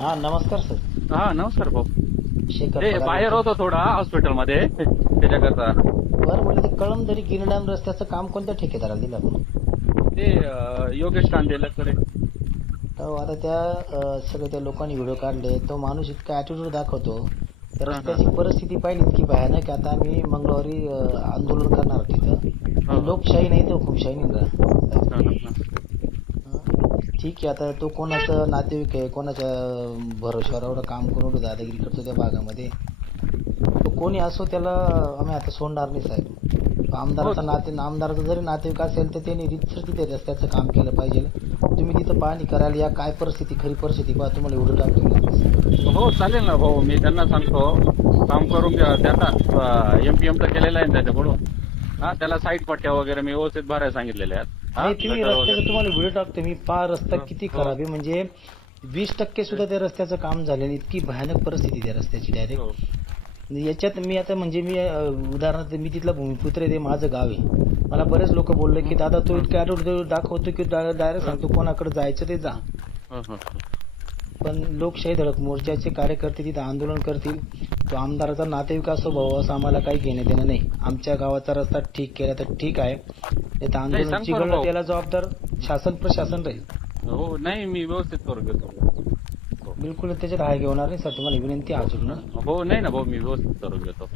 हा नमस्कार सर हा नमस्कार भाऊ शेखर ते पगार बाहेर. होतो थोडा हॉस्पिटलमध्ये त्याच्याकरता बरं म्हटलं ते कळमदरी गिरणाम रस्त्याचं काम कोणत्या ठेकेदाराला दिलं आपण ते अं, योगेश कांदेलाकडे तर आता त्या अं, सगळे त्या लोकांनी व्हिडिओ काढले तो माणूस इतका ऍटिट्यूड दाखवतो त्या हा, हा. रस्त्याची परिस्थिती पाहिली इतकी भयानक आहे. आता आम्ही मंगळवारी अं, आंदोलन करणार आहोत तिथं हा. लोकशाही नाही तर हुकुमशाही नाही. ठीक आहे आता तो कोणाचा नातेवाईक आहे कोणाच्या भरोश्यावर एवढं काम करून दादागिरी करतो त्या भागामध्ये. तो कोणी असो त्याला आम्ही आता सोडणार नाही साहेब. आमदाराचा हो. नाते आमदाराचा जरी नातेवाईक असेल तर त्यांनी रितसर तिथे रस्त्याचं काम केलं पाहिजे. तुम्ही तिथं पाहणी करायला या काय परिस्थिती खरी परिस्थिती पहा तुम्हाला एवढं टाकतो हो चालेल ना भाऊ मी त्यांना सांगतो. काम करून त्यांना एमपीएम तर केलेलं आहे त्याच्याकडून. हा त्याला साईड पट्ट्या वगैरे मी व्यवस्थित भरायला सांगितलेल्या आहेत. आणि तुम्ही रस्त्याचं. तुम्हाला व्हिडिओ टाकतो मी पहा रस्ता हो. किती हो. खराब आहे म्हणजे वीस टक्के सुद्धा त्या रस्त्याचं काम झालेलं इतकी भयानक परिस्थिती त्या रस्त्याची डायरेक्ट हो. याच्यात मी आता म्हणजे मी उदाहरणार्थ मी तिथला भूमिपुत्र आहे ते माझं गाव आहे मला बरेच लोक बोलले की दादा तो इतका दाखवतो की डायरेक्ट सांगतो कोणाकडे जायचं ते जा. पण लोकशाही धडक मोर्चाचे कार्यकर्ते तिथे आंदोलन करतील तो आमदाराचा नातेवाईक असो भाऊ असं आम्हाला काही घेणं देणं नाही आमच्या गावाचा रस्ता ठीक केला तर ठीक आहे नाही तर आंदोलन चिघळलं. त्याला जबाबदार शासन प्रशासन राहील हो नाही मी व्यवस्थित करून घेतो हो. बिलकुल त्याच्यात हाय घेणार नाही सर तुम्हाला विनंती आहे अजून हो नाही ना भाऊ मी व्यवस्थित करून घेतो.